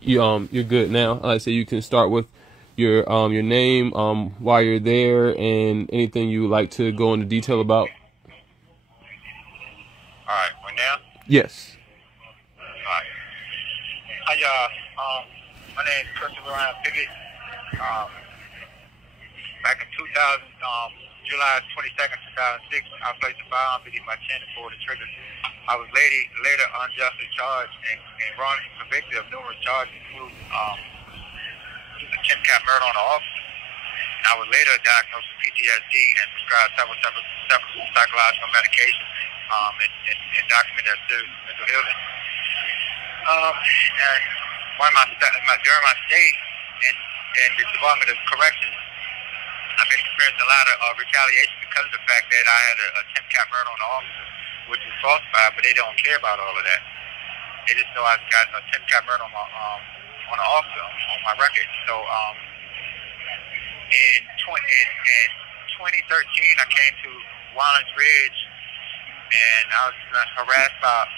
you're good now. Like I say, you can start with your name, why you're there, and anything you would like to go into detail about. All right, right now? Yes. All right. Hi, y'all. My name is Christopher Ryan Pickett. Back in 2000, July 22nd, 2006, I placed a firearm beneath my chin and pulled the trigger. I was later unjustly charged and wrongly convicted of numerous charges, including attempt cap murder on the officer. I was later diagnosed with PTSD and prescribed several psychological medications and documented a serious mental illness. And during my stay in the Department of Corrections, I've been experiencing a lot of retaliation because of the fact that I had a attempt cap murder on the officer, which is falsified, but they don't care about all of that. They just know I've got a attempt cap murder on the officer on my record. So in 2013, I came to Wallens Ridge, and I was harassed by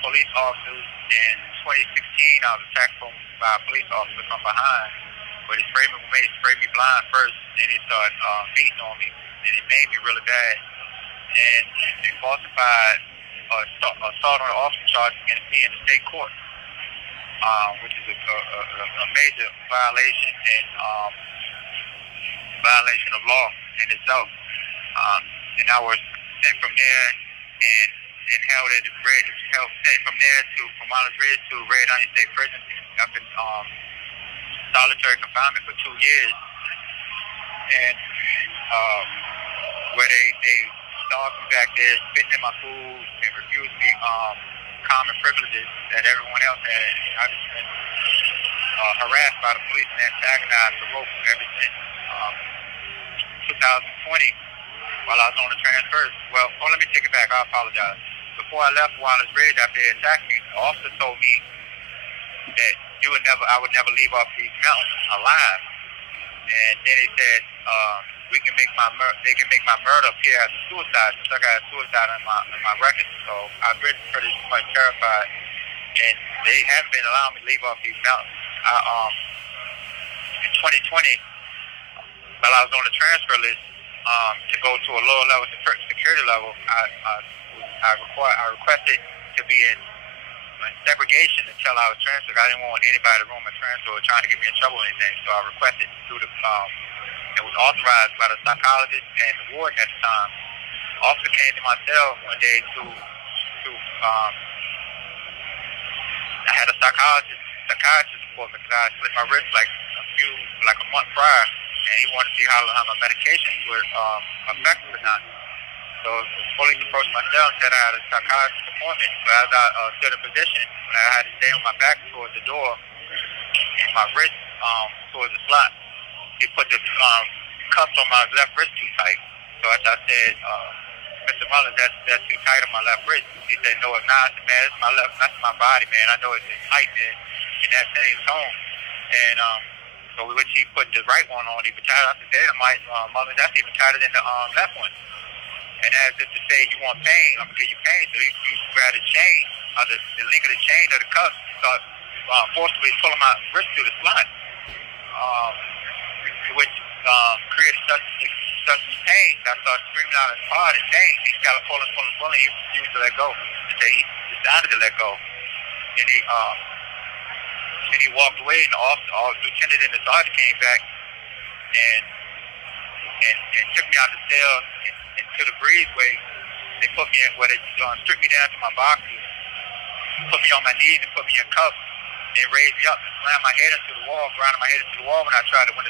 police officers. In 2016, I was attacked by a police officer from behind. But he sprayed me blind first, then he started beating on me, and it made me really bad. And they falsified assault on the officer charge against me in the state court, which is a major violation and violation of law in itself. And I was sent from there and held from Wallens Ridge to Red Onion State Prison up in solitary confinement for 2 years, and where they starved me back there, spitting in my food, and refused me common privileges that everyone else had. I've just been harassed by the police and antagonized the rope ever since 2020 while I was on the transfers. Well, let me take it back. I apologize. Before I left Wallens Ridge after they attacked me, the officer told me that I would never leave off these mountains alive. And then he said, they can make my murder appear as a suicide, since I got a suicide on my record. So I've been pretty much terrified, and they haven't been allowing me to leave off these mountains. In 2020, while I was on the transfer list to go to a lower level security level, I requested to be in segregation until I was transferred. I didn't want anybody in the room to transfer or trying to get me in trouble or anything, so I requested through the it was authorized by the psychologist and the warden at the time. The officer came to my cell one day to I had a psychiatrist appointment because I slit my wrist like a month prior, and he wanted to see how my medications were effective or not. So the police approached my cell and said I had a psychiatrist appointment. But as I stood in position, when I had to stay on my back towards the door and my wrist towards the slot, he put the cuffs on my left wrist too tight. So as I said, Mr. Mullins, that's too tight on my left wrist. He said, no, it's not. I said, man, that's my body, man. I know it's tight, man, in that same tone. And so which he put the right one on even tighter. I said, damn, Mullins, that's even tighter than the left one. And as if to say, you want pain, I'm going to give you pain. So he grabbed the chain, the link of the chain of the cuffs, and started forcibly pulling my wrist through the slot, which created such pain that I started screaming out as hard in pain. He started pulling, and he refused to let go. And so he decided to let go. And he walked away, and the lieutenant and the sergeant came back and took me out the cell into the breezeway. They put me in where they stripped me down to my boxes, put me on my knees and put me in cuffs, and raised me up and slammed my head into the wall, grinding my head into the wall when the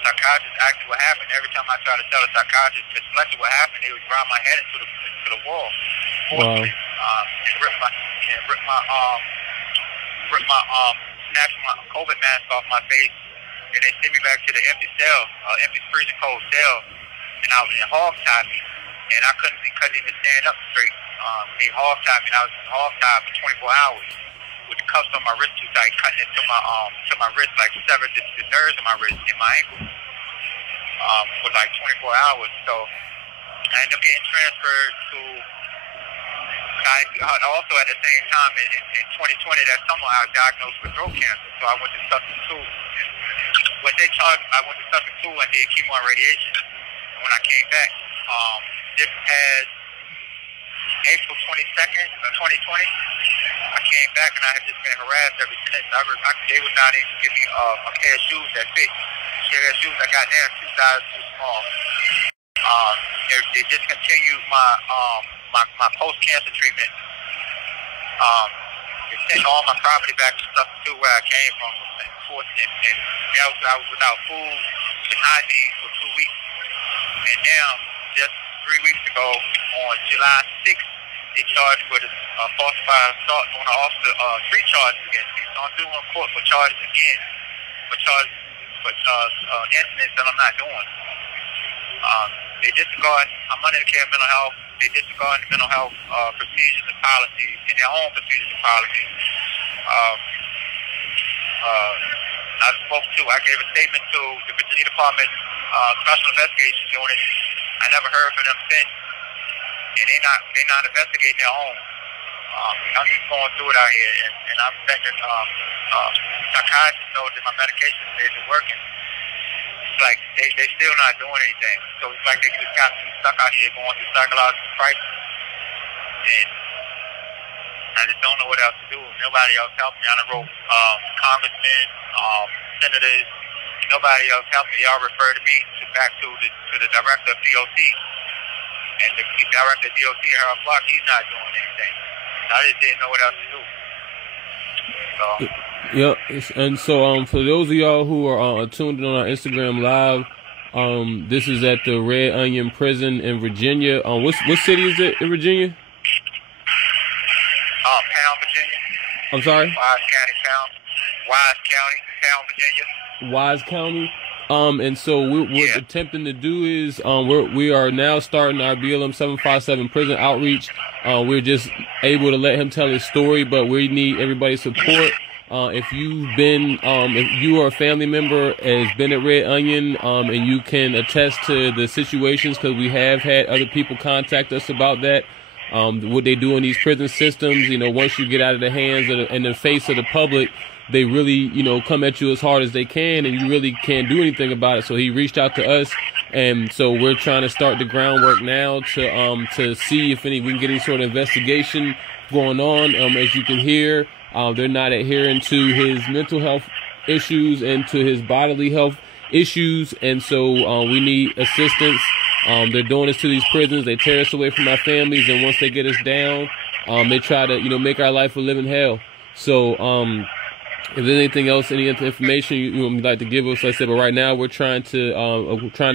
psychiatrist asked me what happened. Every time I tried to tell the psychiatrist, Miss Fletcher, what happened, they would grind my head into the wall. Wow. And snatch my COVID mask off my face, and they sent me back to the empty cell, empty freezing cold cell, and I was in hog-tied me, and I couldn't even stand up straight. They hog-tied me, and I was hog-tied for 24 hours with the cuffs on my wrist too tight, cutting into my wrist, like severed the nerves in my wrist, in my ankle, for like 24 hours. So I ended up getting transferred to I also at the same time in 2020, that summer, I was diagnosed with throat cancer. So I went to Suffolk 2. What they charged, I went to Suffolk 2 and did chemo and radiation. And when I came back, this past April 22nd, 2020, I came back and I had just been harassed ever since. They would not even give me a pair of shoes that fit. The pair of shoes I got now is 2 sizes too small. They discontinued my post-cancer treatment. They sent all my property back to stuff to where I came from, and I was without food and hygiene for 2 weeks. And now, just 3 weeks ago, on July 6th, they charged with a falsified assault on an officer, 3 charges against me. So I'm due in court for charges again, for incidents that I'm not doing. They disregard, I'm under the care of mental health. They disregard the mental health procedures and policies, and their own procedures and policies. I gave a statement to the Virginia Department Special Investigations Unit. I never heard from them since, and they're not investigating their own. I'm just going through it out here, and I'm letting psychiatrists know that my medication isn't working. It's like they still not doing anything. So it's like they just got me stuck out here going through psychological crisis, and I just don't know what else to do. Nobody else helped me. I done wrote congressmen, senators. Nobody else helped me. Y'all referred me back to the director of DOC, and the director of DOC, Harold Clark, he's not doing anything. I just didn't know what else to do. So. Yep, and so for those of y'all who are tuned in on our Instagram Live, this is at the Red Onion Prison in Virginia. What city is it in Virginia? Pound, Virginia. I'm sorry? Wise County, Pound, Virginia. Wise County. And so what we're attempting to do is we are now starting our BLM 757 prison outreach. We're just able to let him tell his story, but we need everybody's support. If you are a family member has been at Red Onion, and you can attest to the situations, because we have had other people contact us about that. What they do in these prison systems, once you get out of the hands of in the face of the public, they really, come at you as hard as they can, and you really can't do anything about it. So he reached out to us, and so we're trying to start the groundwork now to see if we can get any sort of investigation going on. As you can hear, they're not adhering to his mental health issues and to his bodily health issues, and so we need assistance. They're doing this to these prisons. They tear us away from our families, and once they get us down, they try to, make our life a living hell. So, if there's anything else, any information you'd like to give us, like I said, but right now we're trying to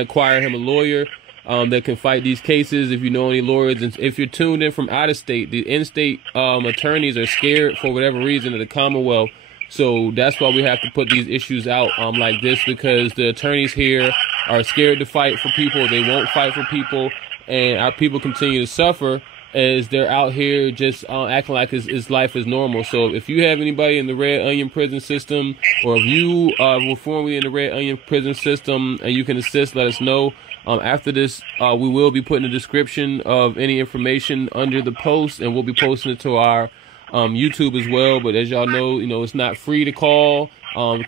acquire him a lawyer that can fight these cases. If you know any lawyers, and if you're tuned in from out of state, the in-state attorneys are scared for whatever reason of the Commonwealth. So that's why we have to put these issues out like this, because the attorneys here are scared to fight for people. They won't fight for people, and our people continue to suffer as they're out here just acting like his life is normal. So if you have anybody in the Red Onion prison system, or if you were formerly in the Red Onion prison system and you can assist, let us know. After this, we will be putting a description of any information under the post, and we'll be posting it to our YouTube as well. But as y'all know, it's not free to call.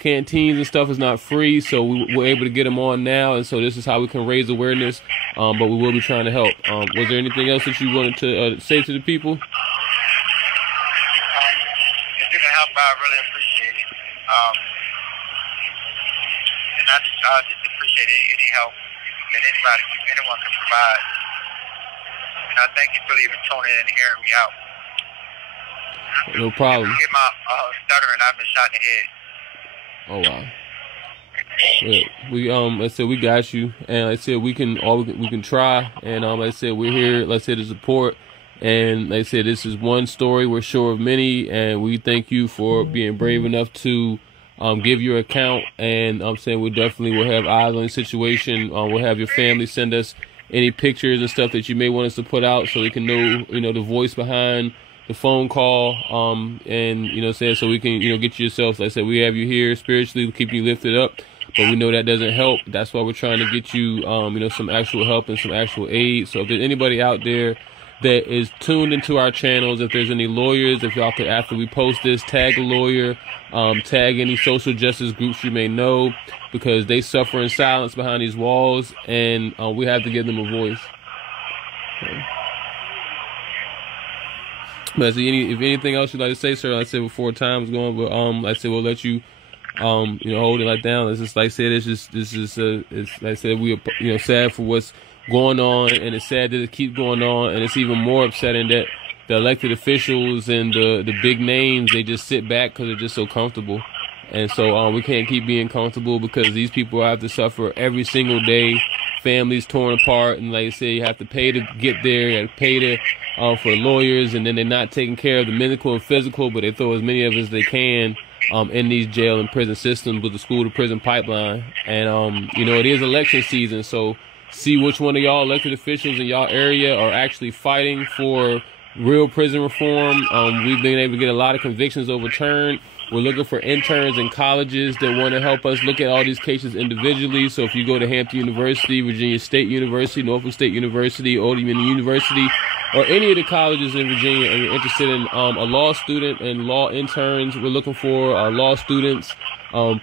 Canteens and stuff is not free, so we're able to get them on now, and so this is how we can raise awareness. But we will be trying to help. Was there anything else that you wanted to say to the people? If you can help, I really appreciate it. And I just appreciate any help that anyone can provide. And I thank you for even tuning in and hearing me out. No problem. Get my stuttering. I've been shot in the head. Oh wow. Yeah, like I said, we got you, and like I said, we can try, and like I said, we're here, like I said, to support, and like I said, this is one story, we're sure of many, and we thank you for being brave enough to give your account, and I'm saying we definitely will have eyes on the situation. We'll have your family send us any pictures and stuff that you may want us to put out, so we can know, the voice behind the phone call, and so we can get you yourself. Like I said, we have you here spiritually, keeping you lifted up, but we know that doesn't help. That's why we're trying to get you some actual help and some actual aid. So if there's anybody out there that is tuned into our channels. If there's any lawyers, if y'all could, after we post this, tag a lawyer, tag any social justice groups you may know, because they suffer in silence behind these walls, and we have to give them a voice. But if anything else you'd like to say, sir, like I said before, time's going, but like I said, we'll let you hold it like down. It's just like I said, it's like I said, we are sad for what's going on, and it's sad that it keeps going on, and it's even more upsetting that the elected officials and the big names, they just sit back because they're just so comfortable. And so we can't keep being comfortable, because these people have to suffer every single day. Families torn apart, and like I say, you have to pay to get there, you have to pay to for lawyers, and then they're not taking care of the medical and physical, but they throw as many of us as they can in these jail and prison systems with the school to prison pipeline. And it is election season, so see which one of y'all elected officials in y'all area are actually fighting for real prison reform. We've been able to get a lot of convictions overturned. We're looking for interns in colleges that want to help us look at all these cases individually. So if you go to Hampton University, Virginia State University, Norfolk State University, Old Dominion University, or any of the colleges in Virginia, and you're interested in a law student and law interns, we're looking for law students.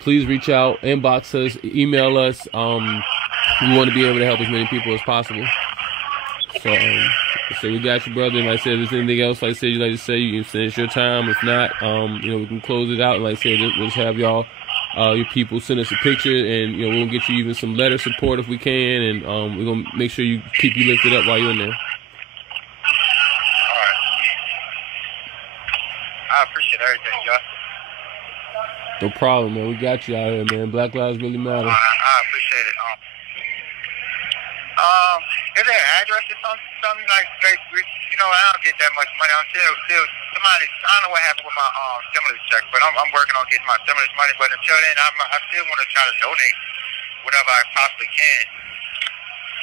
Please reach out, inbox us, email us. We want to be able to help as many people as possible. So we got you, brother. And like I said, if there's anything else, like I said, you'd like to say, you can finish your time. If not, we can close it out. And like I said, we'll just have y'all, your people send us a picture, and we're gonna get you even some letter support if we can, and we're gonna make sure you keep you lifted up while you're in there. All right. I appreciate everything, Justin. No problem, man. We got you out here, man. Black lives really matter. I appreciate it. Is there an address or something like I don't get that much money. I'm still somebody. I don't know what happened with my stimulus check, but I'm working on getting my stimulus money. But until then, I still want to try to donate whatever I possibly can.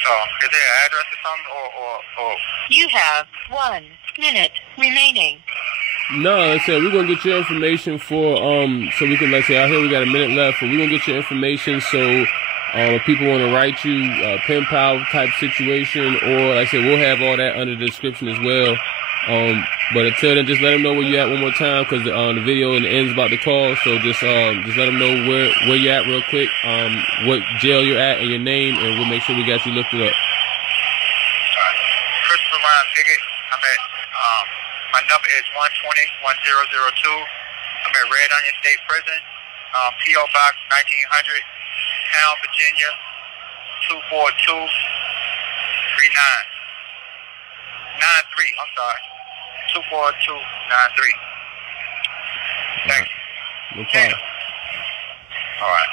So, is there an address or something, or? You have 1 minute remaining. No, like I said, we're gonna get your information for so we can, like I say, out here we got a minute left, but we're gonna get your information so if people want to write you, pen pal type situation, or like I said, we'll have all that under the description as well. But until then, just let them know where you're at one more time, because the video and the end's about to call. So just let them know where you're at real quick, what jail you're at and your name, and we'll make sure we got you lifted up. Christopher Ryan Pickett. I'm at my number is 120-1002. I'm at Red Onion State Prison, P.O. Box 1900. Town, Virginia, 24239. 93, I'm sorry. 24293. Thank you. No problem. All right.